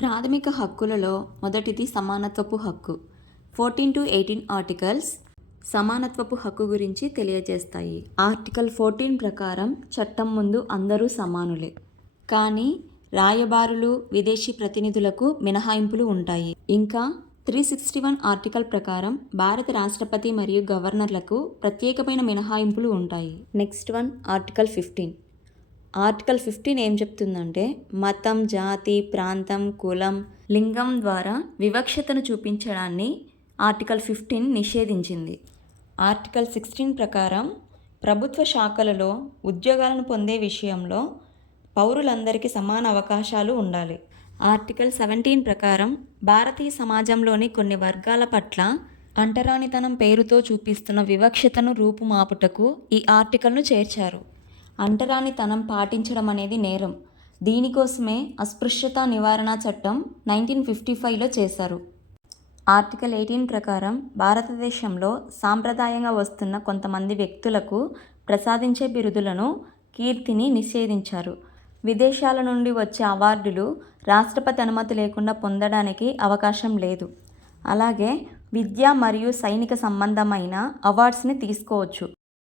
ప్రాథమిక హక్కులలో మొదటిది సమానత్వపు హక్కు. 14-18 ఆర్టికల్స్ సమానత్వపు హక్కు గురించి తెలియజేస్తాయి. ఆర్టికల్ 14 ప్రకారం చట్టం ముందు అందరూ సమానులే. కానీ రాయబారులు, విదేశీ ప్రతినిధులకు మినహాయింపులు ఉంటాయి. ఇంకా 361 ఆర్టికల్ ప్రకారం భారత రాష్ట్రపతి మరియు గవర్నర్లకు ప్రత్యేకమైన మినహాయింపులు ఉంటాయి. Next one article 15. ఆర్టికల్ 15 ఏం చెప్తుందంటే మతం, జాతి, ప్రాంతం, కులం, లింగం ద్వారా వివక్షతను చూపించడాన్ని ఆర్టికల్ 15 నిషేధించింది. ఆర్టికల్ 16 ప్రకారం ప్రభుత్వ శాఖలలో ఉద్యోగాలను పొందే విషయంలో పౌరులందరికీ సమాన అవకాశాలు ఉండాలి. ఆర్టికల్ 17 ప్రకారం భారతీయ సమాజంలోని కొన్ని వర్గాల పట్ల అంటరానితనం పేరుతో చూపిస్తున్న వివక్షతను రూపుమాపుటకు ఈ ఆర్టికల్ను చేర్చారు. అంటరానితనం పాటించడం అనేది నేరం. దీనికోసమే అస్పృశ్యత నివారణ చట్టం 1955లో చేశారు. ఆర్టికల్ 18 ప్రకారం భారతదేశంలో సాంప్రదాయంగా వస్తున్న కొంతమంది వ్యక్తులకు ప్రసాదించే బిరుదులను, కీర్తిని నిషేధించారు. విదేశాల నుండి వచ్చే అవార్డులు రాష్ట్రపతి అనుమతి లేకుండా పొందడానికి అవకాశం లేదు. అలాగే విద్య మరియు సైనిక సంబంధమైన అవార్డ్స్ని తీసుకోవచ్చు.